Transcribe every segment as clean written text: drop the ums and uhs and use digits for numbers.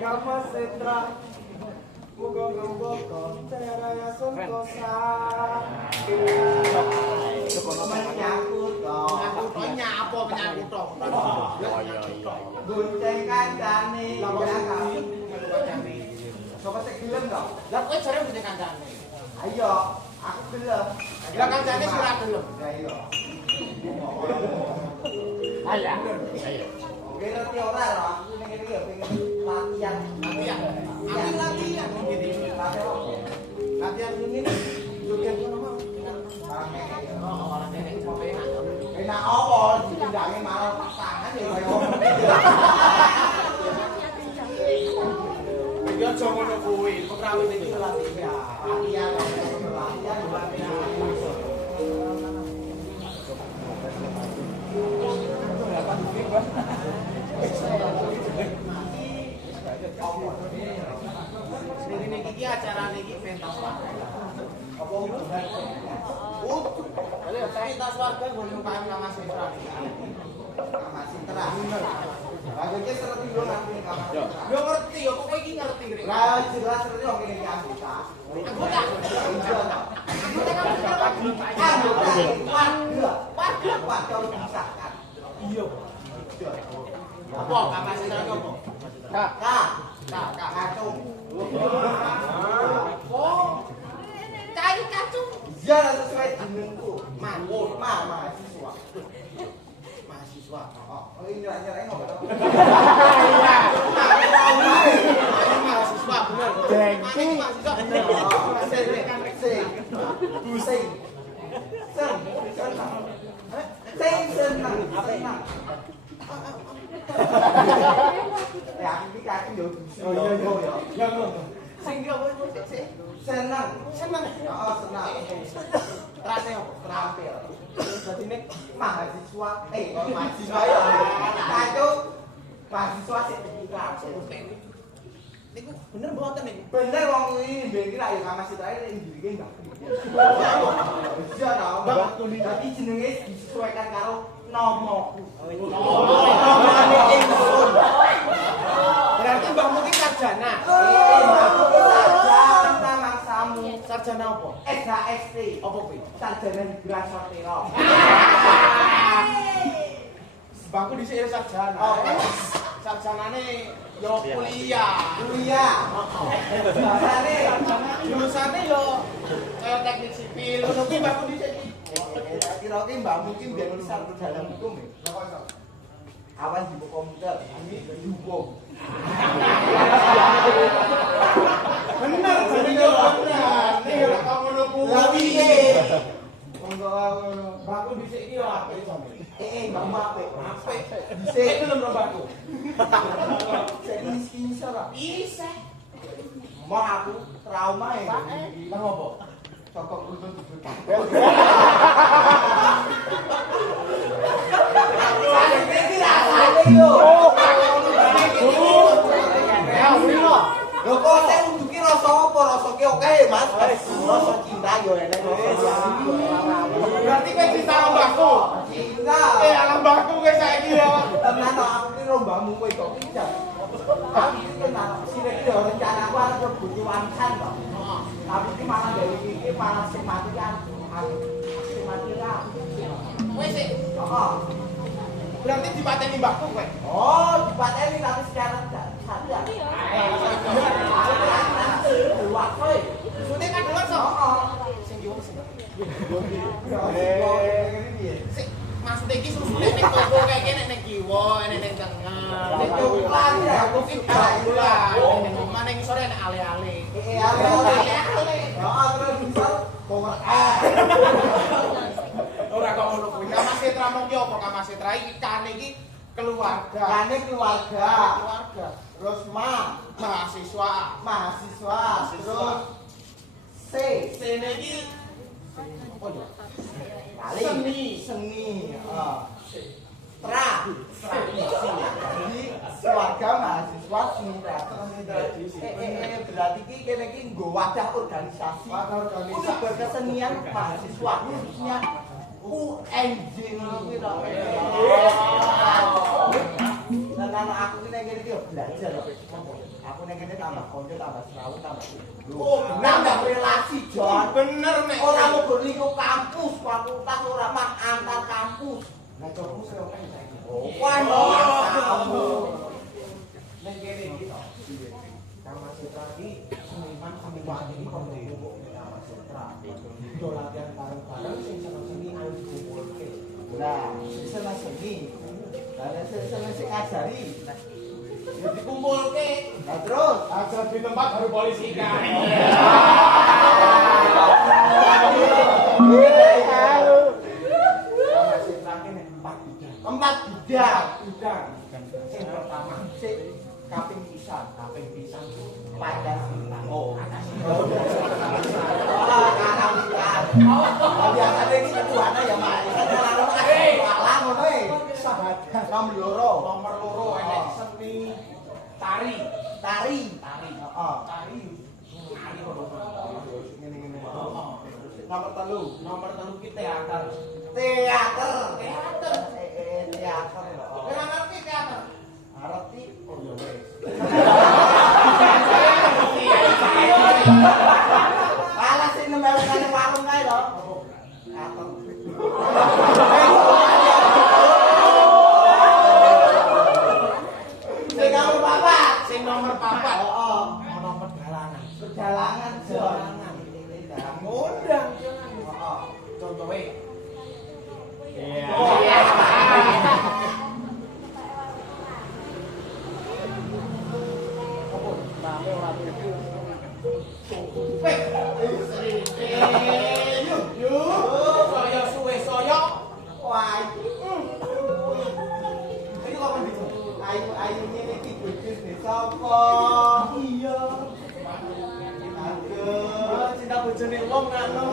Gama Setra Muga-muga Teraya Sentosa Menyangkut dong Nyapa menyangkut dong Gunceng kancane Sopo sik gelem dong Lah kowe jare gunceng kancane Ayo aku gelem Lah kancane ora gelem Ya iya Alah Oke ngerti ora lho aku ning kene ya pengen latihan Aku latihan ngene latihan ini joget ngono mau enak apa ditindakne malah pasangan ya kaya ngono iki aja ngono kuwi pekrawit iki latihan ini iki acarane iki pentas warga. Apa hubungan? Pentas warga gunung KM Kamar Sentra. Kamar Sentra. Lah iki serti yo ngerti Kamar Sentra. Yo ngerti yo kok iki ngerti ngene. Lah jelas ngerti kok ngene iki anggota. Anggota. Warga disahkan. Iya. Apa Kamar Sentra iki apa? Kacung. Oh. Cai kacung. Iya sesuai jenengku. Mahasiswa. Mahasiswa. Oh, ini nyerah-nyerah ngono. Iya. Mahasiswa bener. Dengki. Mahasiswa bener. Sing. Pusing. Senang. Ya, ini kaki yo. Oh iya. Ya ngono. Sing yo sik. Senang. Heeh, senang. Trase opo? Terampil. Dadine mahasiswa. Mahasiswa ya. Kacung. Mahasiswa sik teknik. Niku bener mboten niku? Bener wong iki mbek iki ra yo Kamar Sentra iki ndirike Mbak. Iya ta, Mbak. Dadi jenenge disesuaikan karo nomoku. Berarti Mbak Muki sarjana. Mbak Muki sarjana mangsamu. Sarjana apa? SHST. Apa kuwi? Sarjana Hiburan Sotero. Mbakku dhisik sarjana. Sarjanane yo kuliah. Jurusannya yo kaya teknik sipil. Ngono kuwi Mbakku dhisik iki. Kira ki Mbak Muki biyen sarjana hukum ya. Awan di komputer, ini hukum. Bener. Nih kamu nunggu. Lah piye? Mbakku dhisik iki yo apik sampe. Mbakmu apik. Dhisik belum mbakku. Bisa ora? Bisa. Mau aku trauma ya. Lah opo? Cokok kudu dibuka. Lho kok saya unduki rasa apa? Rasa ki oke Mas. Rasa cinta yo enek. Berarti kowe cinta mbahku. Cinta. Alam mbahku kowe saiki yo. Tenan aku ki rombamu kowe kok pindah. Tapi iki tenan sine iki yo rencana aku arep rebuti warisan to. Tapi iki malah dari iki malah sing mati kan. Sing mati lah. Kowe sik. Heeh. Berarti dipateni mbahku kowe. Oh, dipateni tapi secara sadar. Luwak kowe. Sune kan luwak so. Heeh. Sing yo sing. Sik, maksud iki susune nek toko kayak kene nek kiwa, nek ning tengah. Nek tuklan ya, mungkin bulan. Nek omah ning sore nek ale-ale. Ale-ale. Heeh, terus misal power ora kok ngono kuwi. Kamar Sentra mung ki apa Kamar Sentra iki kane iki keluarga. Kane keluarga. Terus mahasiswa. Terus sene iki apa ya? Seni. Jadi keluarga mahasiswa seni tradisi. Berarti iki kene iki nggo wadah organisasi. Untuk berkesenian mahasiswa khususnya UNJ ngono kuwi to. Anak aku ini yang gini belajar. Aku yang gini tambah konco, tambah serawu, tambah. Oh, Nambah relasi, John. Bener nek. Orang mau berlingkup kampus, fakultas orang mah antar kampus. Nah, coba saya orang ini. Oh, kamu. Yang gini gitu. Kama Sutra ini seniman seniman ini pembentuk Kama Sutra. Itu latihan bareng-bareng sing seneng-seneng ayo dikumpulke. Nah, seneng-seneng. Ada seneng sing ajari. Dikumpulke. Nah, terus Ajar di tempat baru polisi kan. Empat bidang. Yang pertama, kaping pisan. Pancasila. Oh, biasanya ini ketuanya ya, Mak. Alam ngono e. Nomor loro. Nomor loro enek seni tari. Tari. Heeh. Tari. Ngene-ngene. Nomor telu. Nomor telu ki teater. Teater. Teater. Teater. Ora ngerti teater. Ngerti? Oh ya wis. Alah sing nembelane warung kae lho. Teater. Sing nomor papat. Sing nomor papat. Heeh. Ono perjalanan. Perjalanan, Jon. Ngundang jangan. Heeh. Contohe. Saya suwe saya. Wah. Ini kok mending. Ayu ngene iki bojone sapa? Iya. Aduh, cinta bojone wong ngono.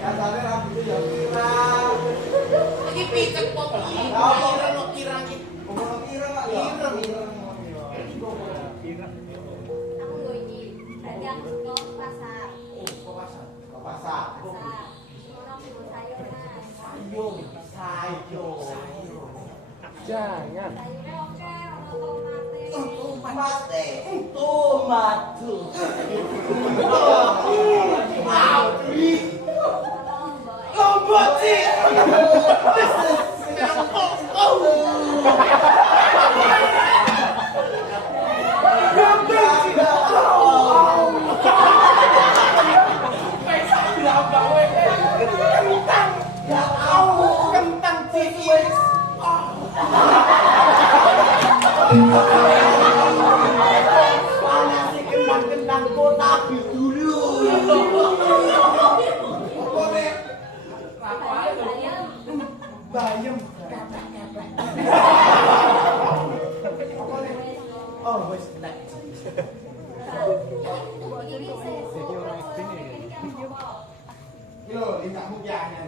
Kasane rambutnya ya pirang. Iki piket kok iki. Kira lo kira iki. Ngomong pirang Pak. Pirang. Aku goji. Berarti aku ke pasar. Ke pasar. Orang beli sayur mas. Sayur. Jangan. Sayurnya oke, ono Tomate. tomate. Tomato. Lombok sih. Kentang cilik. Panasi kentang kota dulu. Bayam. Bayam. Oh, wis nek. Ini Yo, indakmu ki anyar,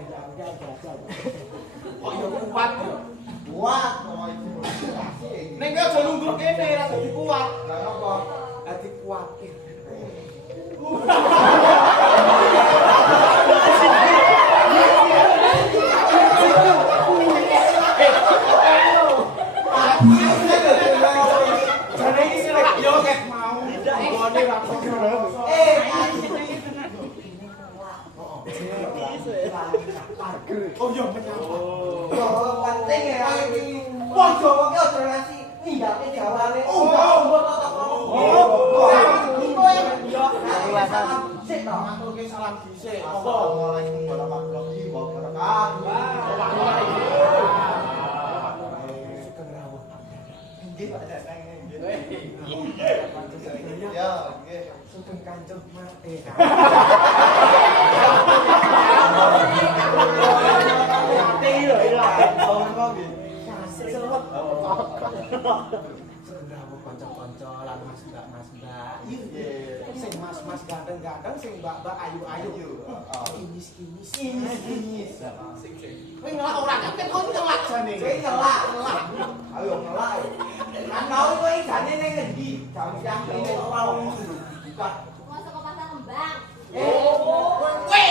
Kok yo kuat yo. Kuat kok iki motivasi. Ning kok aja nunggu kene ra dadi kuat. Lah apa? Dadi kuatir. Jane iki sing yo ket mau. Gone ra kok. Oh iya menyapa. Yo penting ya iki. Wong Jawa ki aja ngasih nindake jawane. Sik to, Maturke salam dhisik. Assalamualaikum warahmatullahi wabarakatuh. Nggih Pak Datang nggih. Ya, nggih. Sugeng Kanjeng Merdeka. Ati lho iki. Kasih selamat. Segendawu kanca-kanca lan mas-mbak. Iya. Sing mas-mas ganteng-ganteng, sing mbak-mbak ayu-ayu. Inis-inis. Inis. Kowe ngelak ora kan kowe ngelak jane. Kowe ngelak. Ayo ngelak. Kan kau kowe jane ning endi? Jam siang ini kok buka. Masuk ke pasar kembang. Kowe.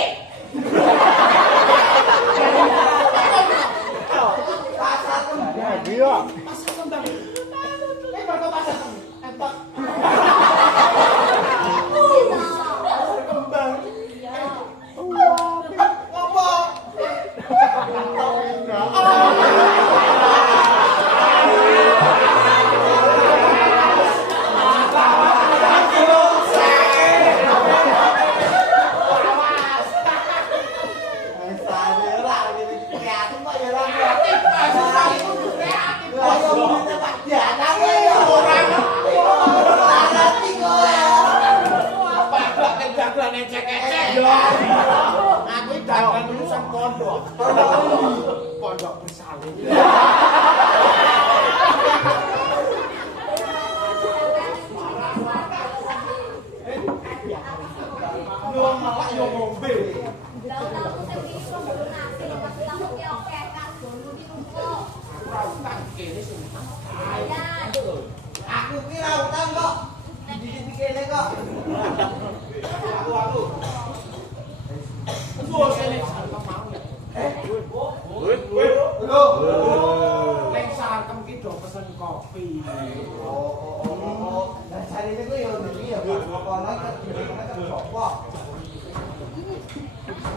Pasar kembang. Pasar kembang. yo ngombe. Tahu-tahu saya ini kok belum nasi, pas tahu dia oke kan, dulu di rumput. Ora utang kene sing. Ayah, Aku kira utang kok. Di kene kok. Aku. Tuwa sene sarkem mau. Lho. Ning sarkem ki do pesen kopi. Nah, cari ini gue ya begini ya, kono kan jopo.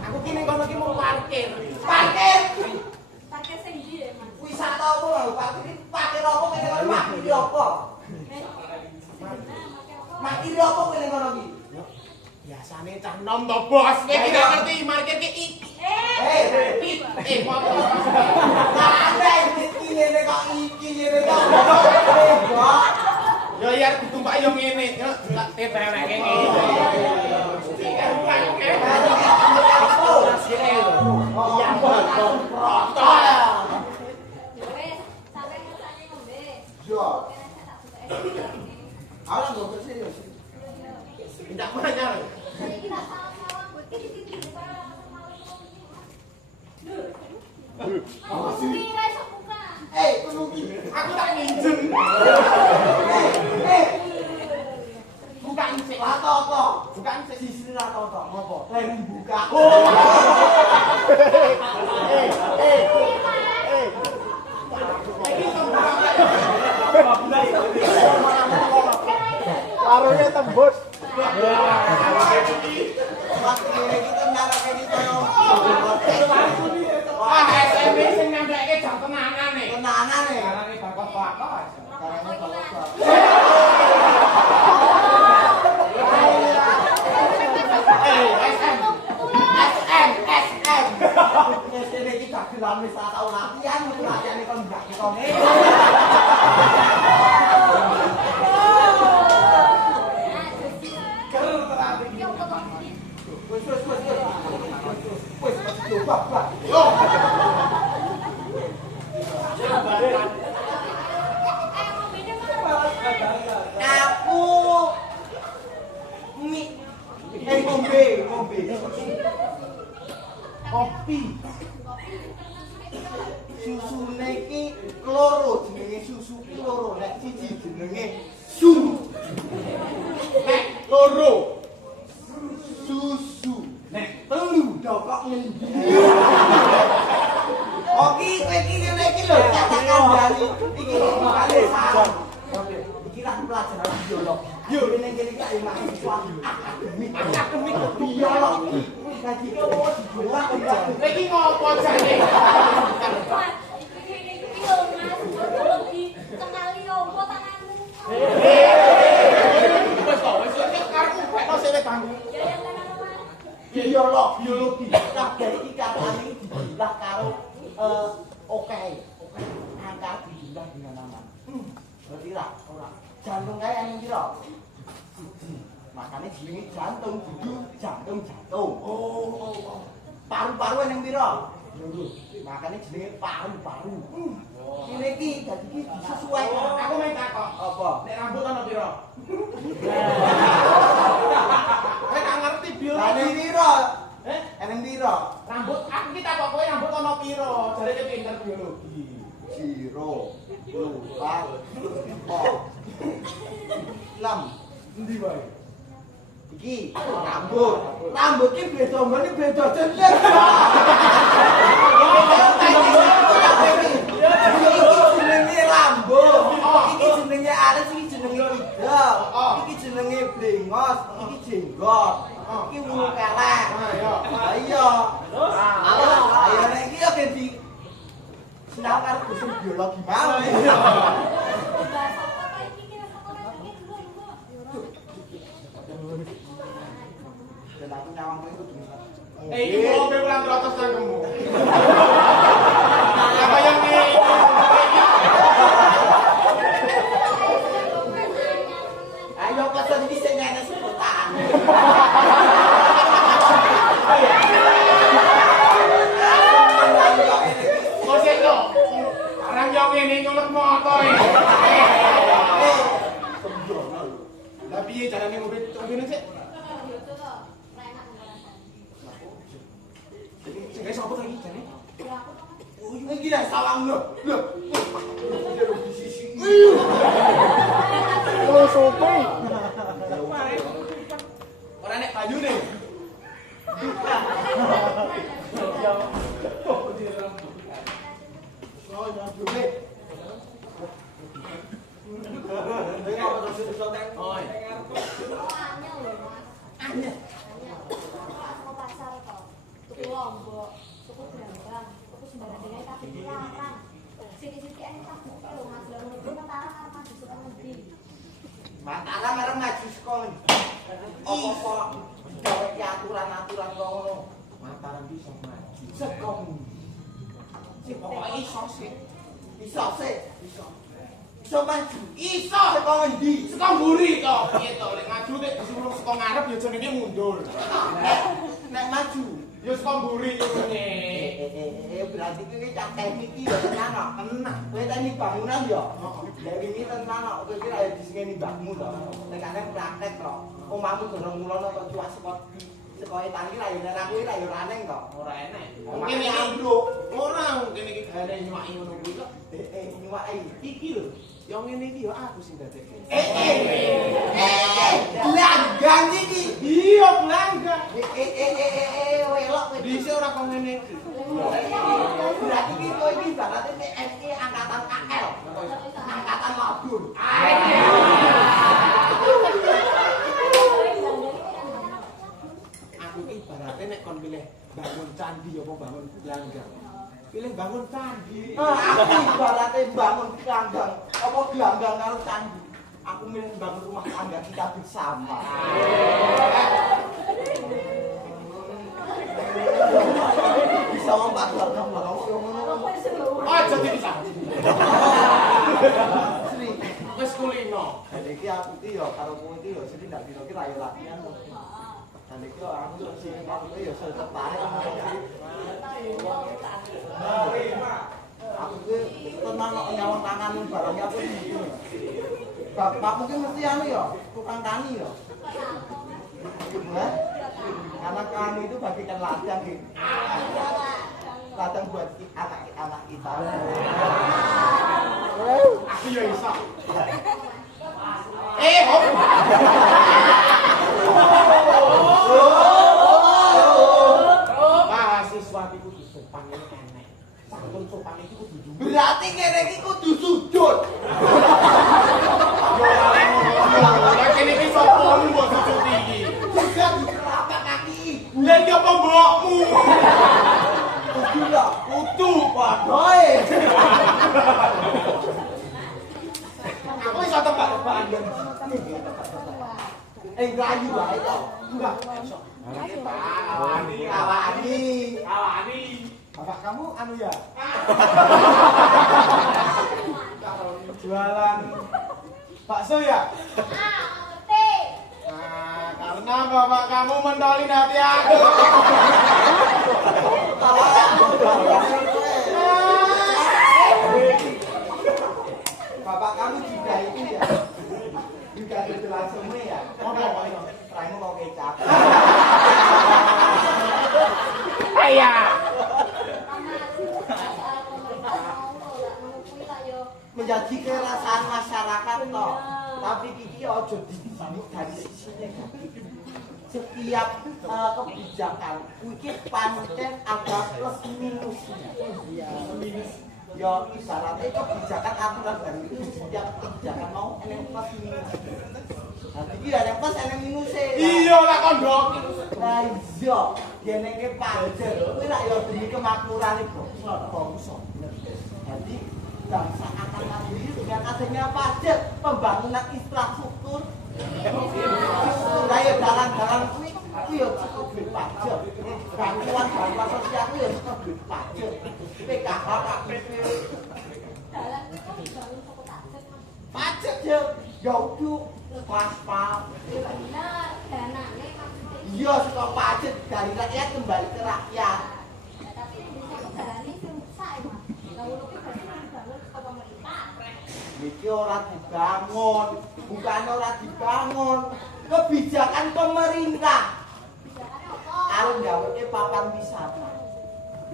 Aku ki ning kono ki mau parkir. Parkir. pakai sendiri ya mas. Wisata apa lho, parkir apa kene kono mati apa? Mati apa kene kono ki? Biasane cah nom to bos, kowe ki gak ngerti market ki iki. Motor. Ada iki ngene kok iki ngene kok. Ya ya ditumpaki yo ngene, yo tepeleke ngene. Iya, protol. Wes, sampai ngerasane ngombe. Yo. Kira saya tak suka es. Ala nggo kesini yo. Ndak banyak. Jadi kita salah-salah buat titik-titik bukan oh, kira iso buka. Tunggu. Aku tak minjem. Bukan sik. Lato. Bukan sik. Sisi lato ngopo? Lem buka. Iki sembarang. Warungnya tembus. Mati kita nyala kene kono. Wah, SMP sing nyampleke jam tenanan nih. Tenanan nih. Karane bakal-bakal. Karena kalau SD kita gelar wis ora tau latihan, latihan kon ndak ketone. Keren tenan iki. Wis. Wis coba. Yo. Aku ngombe. Kopi. Susune iki loro jenenge susu ki loro. Nek siji jenenge su. Nek loro susu. Nek telu dokok ngendi. Oke, kowe iki ngene iki lho, katakan dari iki kali salah. Iki kan pelajaran biologi. Yo ngene iki iki mahasiswa akademik biologi. Kaji kowe dijual Iki ngopo jane? Wes kok wis karepku bekno sing tanggung. biologi. Kabeh iki katane dibilah karo oke. Angka dibilah dengan nama. Berarti ora. Jantung kae yang piro? Makanya jenenge jantung dudu jantung. Oh. Paru-paru yang piro? Makanya jenenge paru-paru. Ini iki dadi iki disesuaikan. Aku main takok. Apa? Nek rambut ana piro? Kowe gak ngerti biologi. Lah piro? Eneng piro? Rambut aku ki takok kowe rambut ana piro? Jarene pinter biologi. 0 4 6 Endi wae? iki rambut. Rambut ki beda ngene beda jeneng. Iki jenenge rambut. Iki jenenge alis, iki jenenge ida. Iki jenenge blengos, iki jenggot. Iki wulu kelek. Iya. Ayo nek iki yo di sinau karo dosen biologi mau. Dan aku nyawang itu Iki mau pulang terotos nangkemu. Apa yang ini? ayo pesen iki sing ngene sebutan. Kok sik yo? Arang yo ngene nyolek motor. Lah piye carane ngombe sik? Iki nek sawang lho. Lho. Di sisi. Oh, sope. Ora nek banyune. Oh, ya duwe. Nek apa terus iso teng. Oh. Anyel lho, Mas. Anyel. Aku pasar kok. Tuku lombok, tuku brambang, tuku sembarang dengan kabeh dilarang. Sini-sini enek kabeh lho, Mas. Lah ngono Mataram arep maju saka ngendi? Mataram arep maju saka apa gawe aturan-aturan kok ngono. Mataram bisa maju. Saka Sing pokoke iso sih. iso sih. Iso maju. Iso Saka ngendi? saka mburi to. Piye to lek maju nek disuruh saka ngarep ya jenenge mundur. Nek maju. Ya saka mburi jenenge. Berarti ini cak teknik iki ya tenan kok. Tenan. Kowe teknik bangunan ya. Lah ini tenan kok. Kowe kira ya disengeni mbahmu to. Nek kadang praktek to. Omahmu durung mulono kok cuak saka etan iki lah ya nek aku lah ya ora eneng kok. Ora enak. Mungkin Mungkin ya iki ambruk. ora mungkin iki gane nyuwaki ngono kuwi kok. Nyuwaki. Iki lho. Yang ngene iki ya aku sing dadekke. Langgang iki. Iya, belanggang. Welok kowe. Dhisik ora kok ngene iki. Berarti iki kowe iki ibaratnya nek SE angkatan AL. Angkatan mabur. Aku iki ibaratnya nek kon pilih bangun candi apa bangun gelanggang. Pilih bangun candi. Aku ibaratnya bangun gelanggang. Apa gelanggang karo candi? Aku milih bangun rumah tangga kita bersama. Bisa lompat Aja bisa. Sri. Wis kulino. Iki aku iki ya karo kowe iki ya sing ndak kira-kira ya latihan. Dan iki aku sing aku ya tertarik aku ki tenang kok nyawang tangan barangnya aku iki. Bapak mungkin mesti anu ya, tukang tani ya. Karena kami itu bagikan ladang gitu. Ladang buat anak kita. Aku ya iso. Hop. Mahasiswa iki kudu sopan enek. Santun sopan iki kudu dhuwur. Berarti ngene iki kudu sujud. Yo ora ngono. Lah kene iki sapa mbok sujud iki? Juga dikerapak kaki. Lah iki apa mbokmu? Kudu lah. Kudu Wadoe. aku iso tebak-tebakan. Rayu wae to. Enggak. Awani. Bapak kamu anu ya? Jualan bakso ya? Nah, karena bapak kamu mentolin hati aku. Bapak kamu juga itu ya. Juga itu langsungnya ya. Raimu mau kecap. Ayah. Menjadi kerasaan masyarakat toh. Tapi iki ojo dibanding dari sisinya. Setiap kebijakan iki pancen ada plus minusnya. Minus. Ya ibaratnya kebijakan aturan baru itu setiap kebijakan mau ada plus minus. Nanti iki ada plus ada minusnya. Iya lah kondok. Lah iya, jenenge pajak. Kuwi lak ya demi kemakmuran iku bangsa. Jadi bangsa akan mandiri dengan adanya pajak, pembangunan infrastruktur. Kayak jalan-jalan kuwi ya cukup duit pajak. Bantuan sosial kuwi ya cukup duit pajak. PKH KPP. Pajak ya, ya udah aspal. Bener, danane maksudnya. Iya, suka pajak dari rakyat kembali ke rakyat. Tapi yang bisa aku dalane sing rusak ya, Mas. Lah ngono kuwi berarti dibangun saka pemerintah. Iki ora dibangun, bukan ora dibangun. Kebijakan pemerintah. Bijakane apa? Arep gawe papan wisata.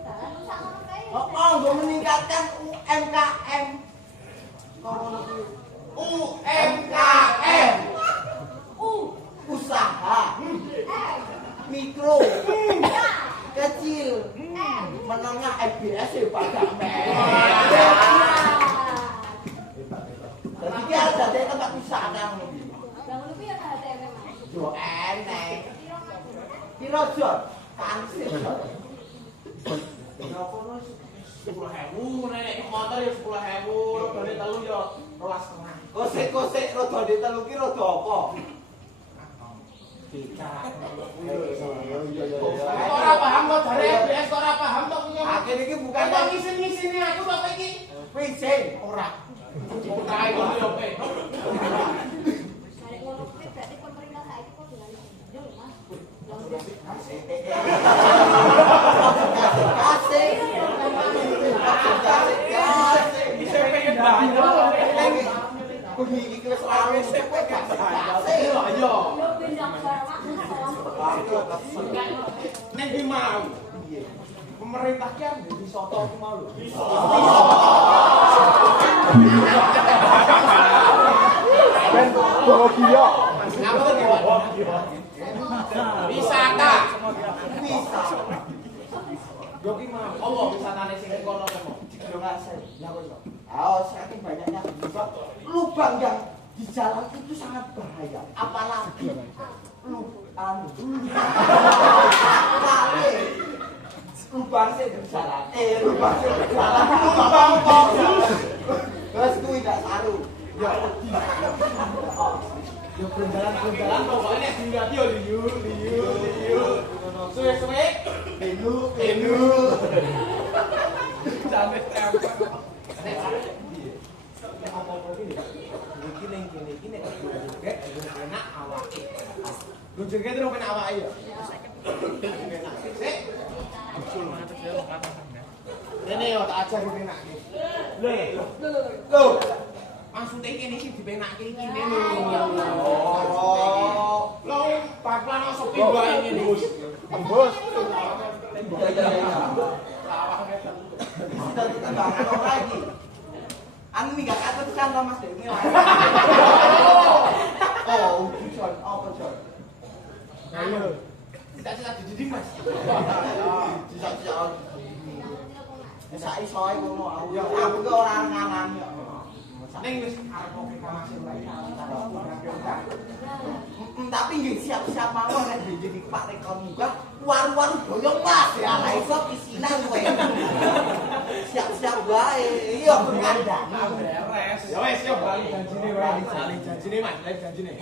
Dalan rusak ngono kae ya. Oh, gue meningkatkan UMKM. UMKM. Usaha mikro kecil menengah FBS ya pada jadi dia ada di tempat wisata Bangun itu ya ada memang. yo enek kira jod kansil jod Berapa 10.000 nenek motor ya 10.000 rodane telu ya 12,5 kosek-kosek roda di telu ki roda apa ora paham kok jare FBS kok ora paham kok punya akhir iki bukan kok ngisin-ngisini aku kok iki wisin ora kae kok yo pe Dari ngono kuwi berarti pemerintah saiki kok dengan yo Mas. kasih bisa pengen banyak kok iki wis rame sik kowe gak kasih ayo Yo benjang barang nek di mau pemerintah kan di soto aku mau lho Ben bawa gila. apa tuh wisata bisa yo ki mau apa wisatane sing kono kono yo ngasih ya wis saking banyaknya lubang yang di jalan itu sangat bahaya apalagi lubang sih berjalan lubang sih berjalan lubang kok terus kuwi gak saru yo berjalan pokoknya tinggal yo liu suwe-suwe enu sampe tempe iki nek enak awake. Lu joget terus enak awake ya. Sik. Rene yo tak ajar enak iki. Lho. Maksudnya kene iki dipenakke iki lho. Lho, baklan sepi bae ngene. Tembus. sudah ditambahkan lagi anu minggat atas kan Mas Dewi oh John apa John Ayo. Cita-cita dididik Mas. cita-cita bisa iso ae ngono aku ke ora ngalami Ning wis arep oke kamasih wae. tapi nggih siap-siap mawon nek jadi Pak Rektor munggah waru-waru boyong Mas ya lah iso pisinan kowe siap-siap wae iya berkandang Beres. Ya wis yo bali janjine wae. Bali janjine Mas, bali janjine.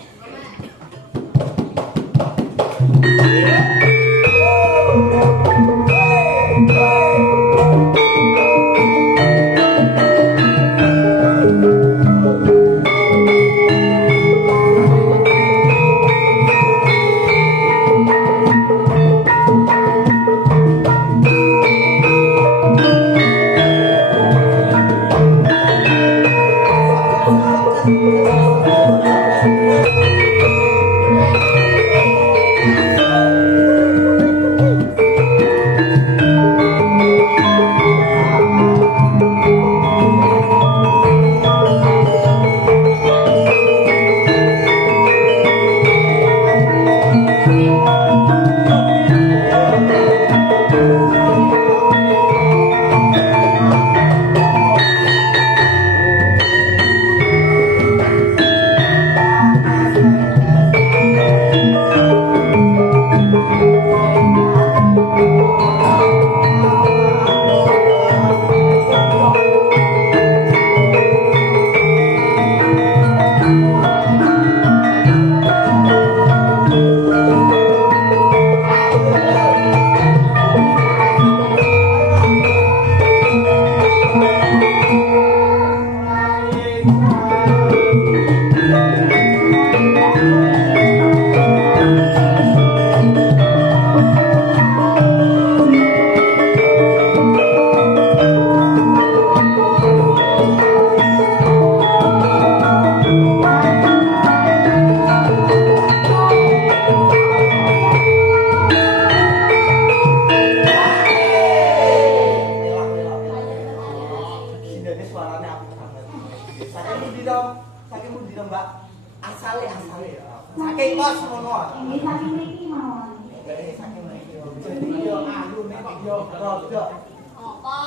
Saking kos ngono. Ini saking mriki mawon. Saking mriki. Jadi yo ayune kok yo rada. Apa?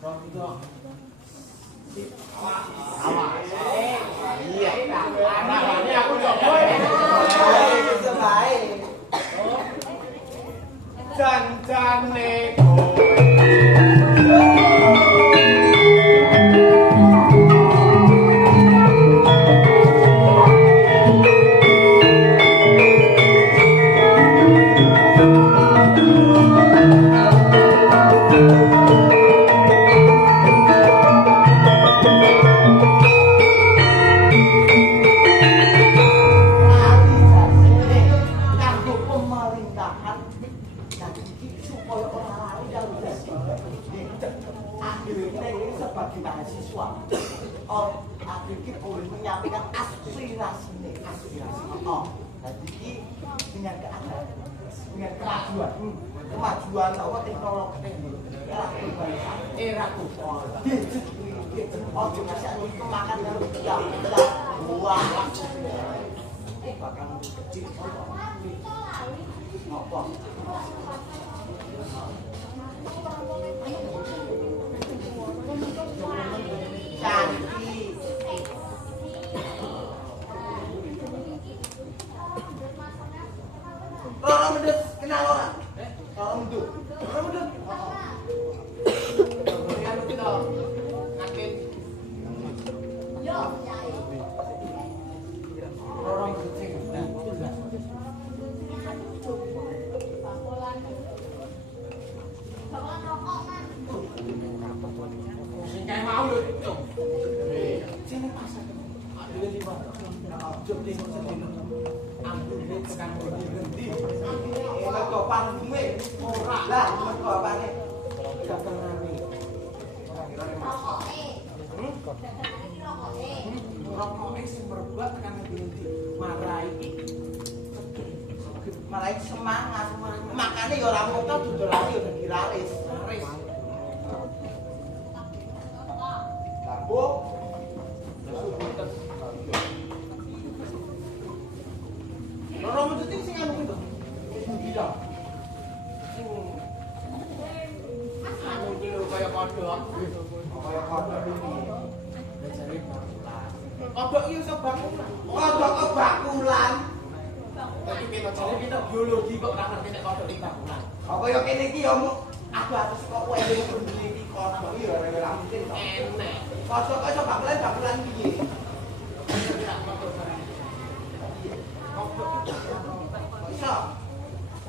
Rada. Iya. Ini aku coba. Sebaik. Jan-jane kowe. Kemajuan atau teknologi era kumpul ojo kasih aku makan kalau tidak buah bahkan kecil apa cantik orang mendes kenal orang orang mendes orang kucing Sing kae mau lho. sini pasar ada lima job di sini ambil tekan berhenti mereka panggunge ora lah mereka apane gagal rame rokoknya semerbak tekan berhenti marai semangat makanya ya orang lokal duduk lagi udah diraris lampu orang mencuti sing anu itu tidak Anu iki lho kaya kodok. kaya kodok ini Kodok iki iso bakulan. kodok kebakulan Tapi kita biologi kok ora ngerti nek kodok iki bakulan. apa ya kene iki ya aku harus kok kowe iki peneliti kodok iki ya ora mungkin to Enek. kodok kok iso bakulan piye Kodok iki kok iso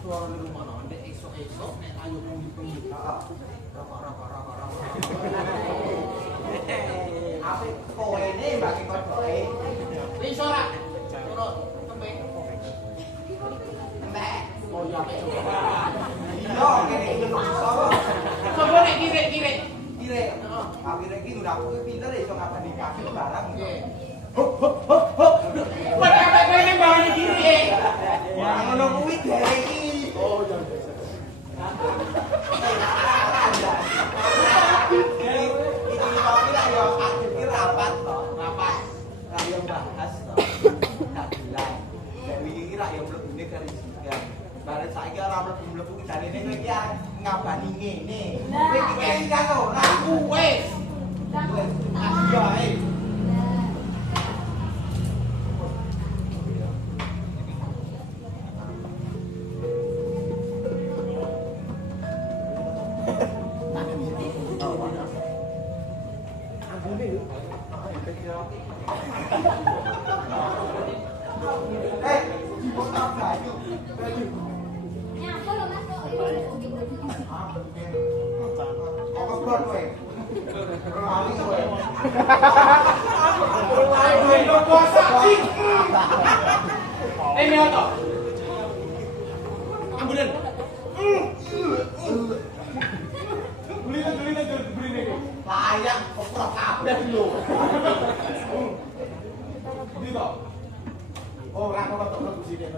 suara di rumah no, nek esok-esok nek ayo bunyi-bunyi. heeh Rokok. apa kowe ini bagi kodoke Wis ora. Ora tempe. nek Oh ya mek. iya kene iki iso Coba nek kirek-kirek. kire kire iki udah aku pinter iso ngabani kabeh barang Nggih. Padahal kowe ning bawane kirek. wah ngono kuwi derek iki Oh ya. Ini tapi lah ya akhirnya rapat toh, rapat. Lah yang bahas toh. Tak bilang. Dewi iki ra yang mlebune kari juga. Bareng saiki ora mlebu-mlebu jarene kowe iki ngabani ngene. Kowe iki kene kan ora Wes. iya ae. Nyapa lho Mas kok. Apa bro kowe? Lali kowe. Ayo lo puasa sih. Ini apa? Ambulan. Beli. Layak kok kabeh lho. Ini toh. Oh, ora kok tok mlebu sini ya.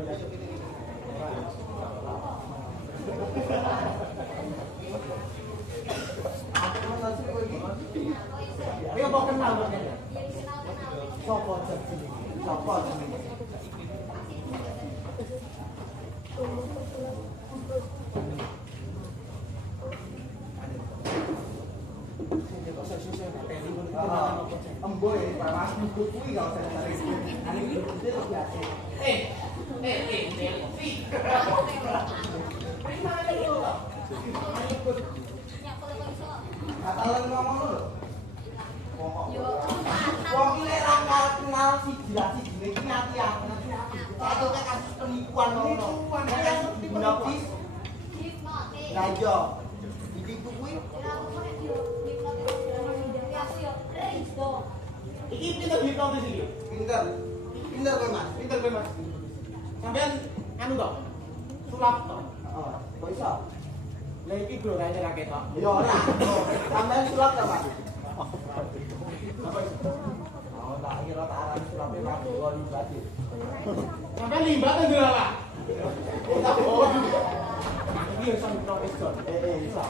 Aku mesti kowe iki. Ayo kok kenal kok. Sopo jenenge? Sopo jenenge? buku kuwi gak usah cari. Ane iki itu lebih asik. Delvi. Gimana lu? Katalan ngomong lho. Wong iki lek ra kenal siji iki nanti yang satu kasus penipuan ngono. Kasus hipnotis. Lah iya. Iki kuwi Iki pinter hipnotis iki. pinter. Pinter kowe Mas. Pinter kowe Mas. Sampean anu to? Sulap to? Heeh. Kok iso? Lah iki glorane ra ketok. Ya ora. Sampeyan sulap ta, Mas? Oh, tak kira tak arani sulape Mas kok ibadi. Sampean limbah to ndelok Pak? Oh. Iki iso hipnotis to. Iso.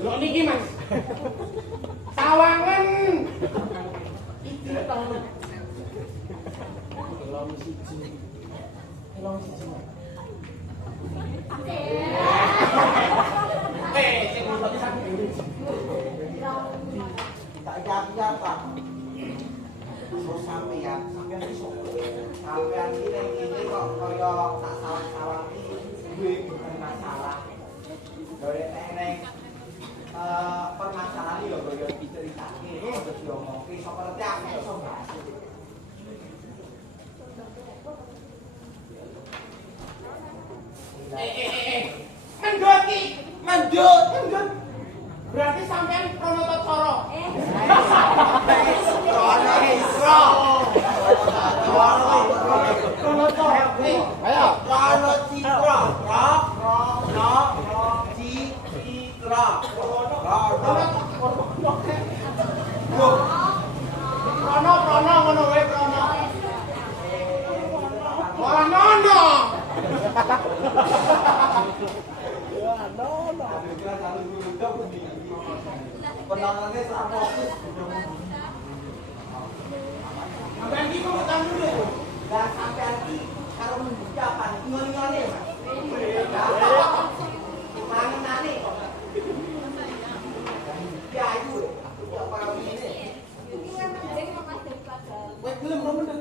Lho niki Mas. Sawangan. Iki tahun. Elong siji. Elong siji. Sing hipnotis aku dhewe. Tak iya Pak. Terus sampeyan iso. Sampeyan iki ning kene kok kaya tak sawang-sawang iki duwe bukan masalah. Dole neng permasalahan yo kaya diceritake, terus diomongke sapa ngerti aku iso bahas. Mendut ki. Mendut. Berarti sampean pronoto coro. Ayo, Rono Citra. Prono ngono wae prono. Ora nono. Penangannya sangat fokus. Sampean ki kok utang dulu. Dan sampai nanti kalau membukti apa nih? Ngoni-ngoni ya, Mas? Mana nani kok? Ya itu, ya para ini. Wes belum bener.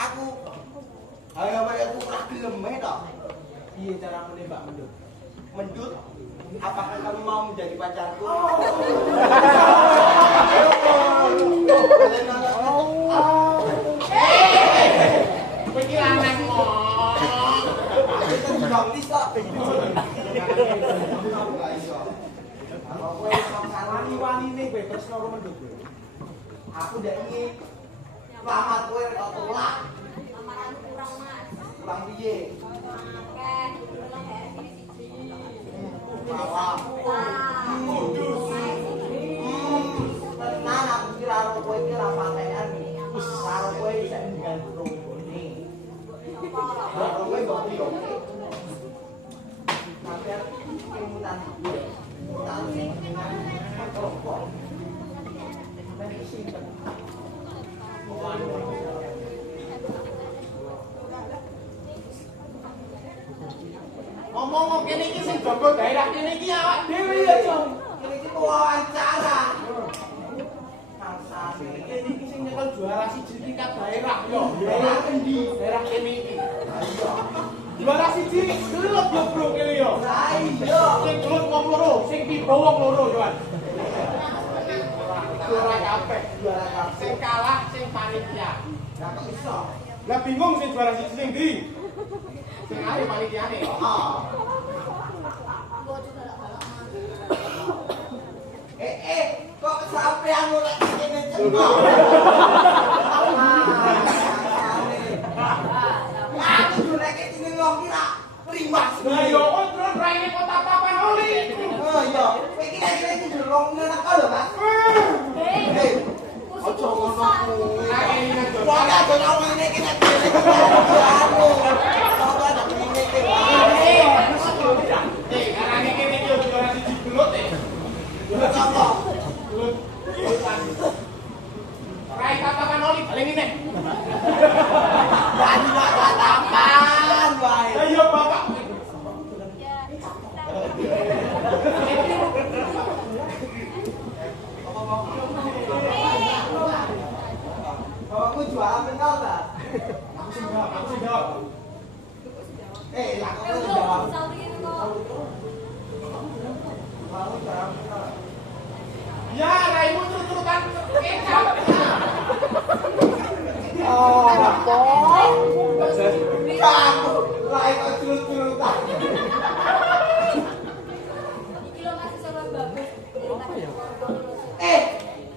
Aku, ayo aku ora gelem toh. Piye cara menembak mendut? Mendut, apakah kamu mau menjadi pacarku? Iki lanang ngomong. Itu juga bisa. Kalau kowe Wani-wanine kowe tresno karo mendut kowe. aku ndak ingin selamat kowe kok tolak. Pulang piye? Bawah. Tenan aku kira karo kowe iki ra patekan. Karo kowe bisa digandrung ngene. Karo kowe kok piye? Tapi kemutan iki. Mutan sing rokok. Dari simpen. Ngomong kene iki sing jaga daerah kene iki awak dhewe ya, Cung. Kene iki wawancara. Kene iki sing nyekel juara siji tingkat daerah yo. Daerah endi? Daerah kene iki. Juara siji gelut yo, Bro, kene yo. Lah iya. Sing gelut wong loro, sing pibo wong loro yo. Juara kabeh, Juara kabeh. sing kalah sing panitia. Lah kok iso? Lah bingung sing juara siji sing ndi? Sing ae panitiane. Heeh. Kok sampean ora kene cengok? Aku dulu nek iki ngomong kira primas. Lah yo kok terus raine kota papan oli. Oh iya, kowe iki nek iki delong nang lho, Mas. Ojo ngono kuwi. Wong aja ngomong ngene iki nek dhewe anu. Kok ada ngene iki wae. Karane kene iki juara siji gelut e. Gelut apa? Gelut. Rai papan oli paling ini. Jadi tapan wae. Ayo Bapak. benar enggak? Aku sih jawab. Lah kok belum jawab. satu ini kok. Kamu jawab benar. Ya, raimu turut-turutan kecap. Oh, apa? Kamu lain kok curut-curutan. Iki lo masih sama bagus.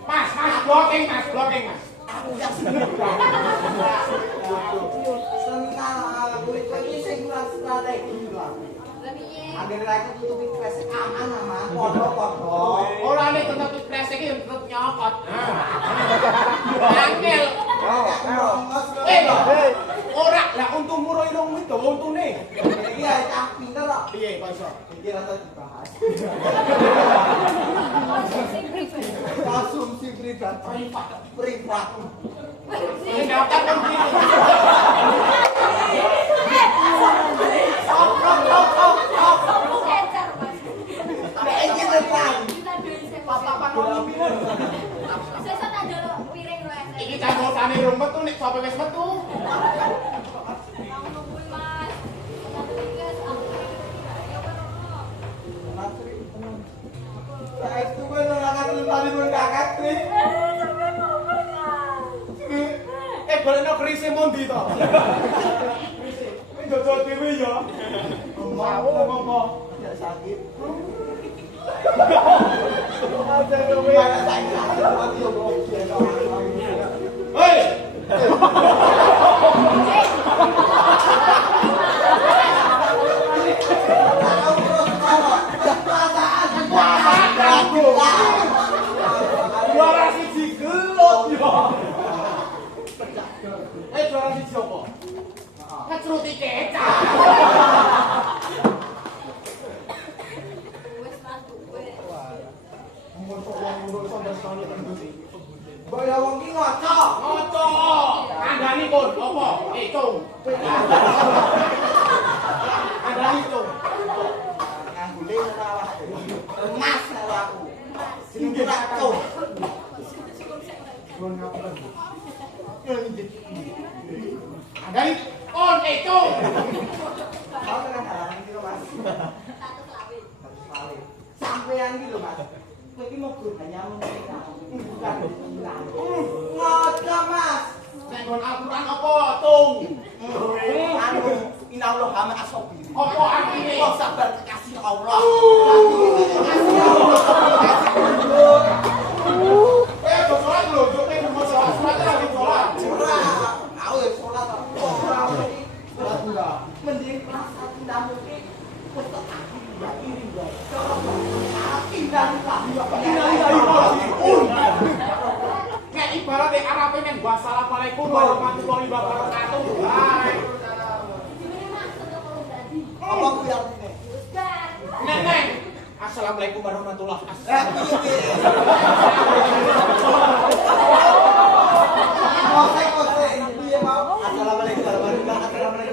Mas, blocking mas. Aku yang seneng. Senang aku iki sing kurang strategi lah. Lah piye? Agar aku tutupi kelas aman aman. Podo-podo. Ora nek tetep press iki tetep nyokot. Angel. Ora lah untung muro irung itu untune. Iya, cah pinter kok. Piye kok iso? Iki rasa dibahas. Sing pribadi. Konsumsi pribadi. Privat. Ini daftar kan gini. Sopo kecer, Mas. Nek iki tenan. Kita duwe sing Papa kono pinter. Sesuk tak njaluk piring lo esek. Iki camotane rung metu nek sapa wis metu. Kamu nungguin, Mas. Satu tiga, aku ya berono. Lah itu kowe nolak lempari mun kakak Tri. Sampai ngomong, Mas. Golekno kerise mondi to. Kowe njojol dhewe ya. Mau apa? Ya sakit. Ada kowe. Mana sakit mati yo kok. Hei. Juara siji gelut yo. Juara siji apa? Ngecruti kecap. Wes mantu kowe. Mun kok wong ngono sampe sekali tembus. Boyo wong ki ngoco. Ngoco. Kandhani pun apa? Cung. Kandhani cung. Nganggule ora emas karo aku. Sing ora cuk. Kandhani on cung. Kau tekan halangan iki lho Mas. Satu selawit. Sampean iki lho Mas. Kowe iki mau gunanya menika. Bukan hilang. Ngoco Mas. Nek kon Al-Qur'an apa tung? Anu inallah hama asobi. Apa artine? Oh sabar kekasih Allah. Kekasih Allah. Do salat lho, do ning rumah salat lagi salat. Ora, aku ya salat kok. Ora iki salat ora. Mending rasa cintamu iki wis tak ya iri wae. Pindah Kayak ibaratnya Arabnya neng wassalamualaikum warahmatullahi wabarakatuh. Hai. Gimana maksud lo kalau tadi? apa kuwi artine? Ustaz. Neng. Assalamualaikum warahmatullahi wabarakatuh. Piye mau? Assalamualaikum warahmatullahi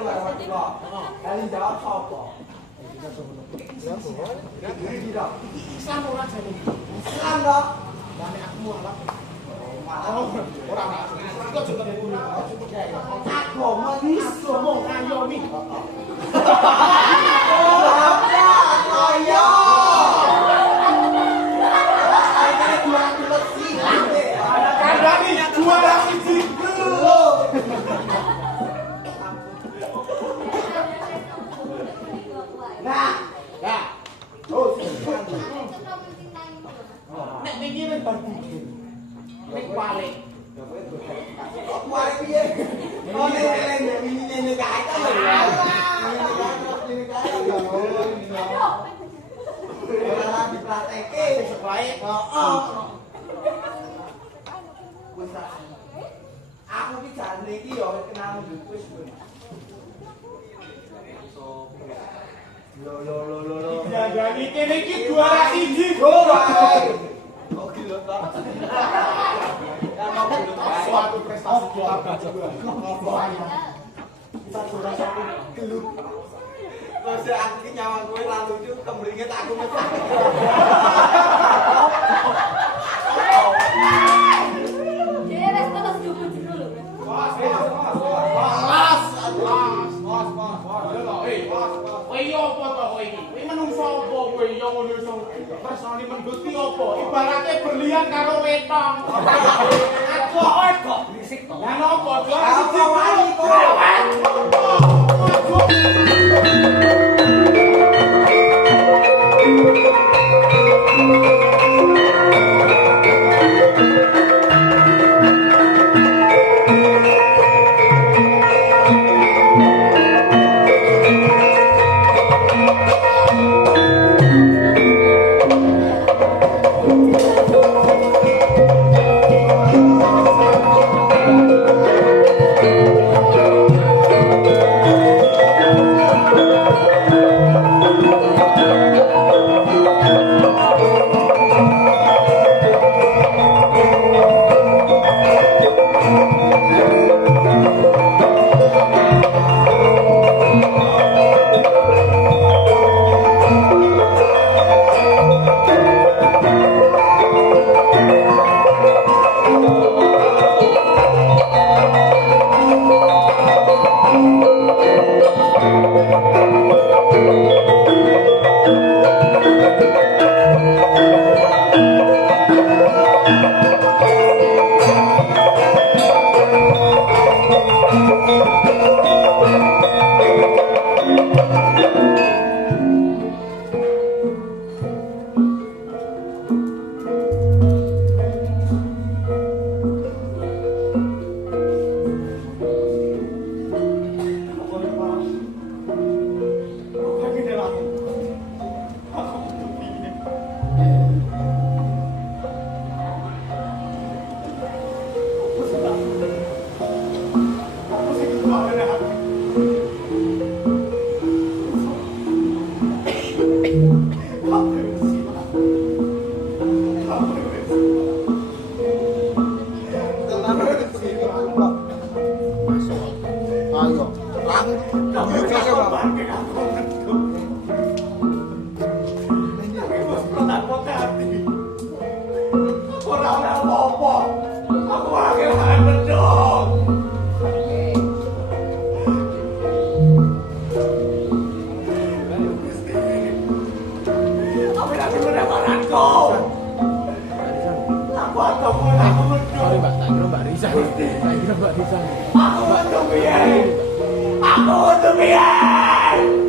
wabarakatuh. Kalian jawab sapa? Islam ora jane. Islam dong. Lah nek aku mualaf. Malah Ora. Kok juga dulu. agama iki Agama ngayomi. kaya. Ini dua kilo silang deh. Kandhani juara siji. Nah, Nah, oh, nek ning kene bar bikin. Nek balik. kok kuwi piye? Oh, ini ini kae ta lho. Ini kae. Ora dipraktekke sebae. Heeh. Wis tak. Aku ki jane iki ya kenal wis. Lo. Kandhani kene iki juara siji. Oh, gila ta. Suatu prestasi keluarga juga. Bisa juara satu gelut. Terus aku ki nyawa kowe ra lucu kembringet aku mecah. Jadi wes terus jumbo jero lho. Wah, kira ngono iso personi mengguti opo? Ibaratnya berlian karo wetong. Aku kok berisik to. Lah nopo? Aku wani to. Sorry Mbak, tak kira Mbak Risa. Tak kira Mbak Risa. Aku untuk biar.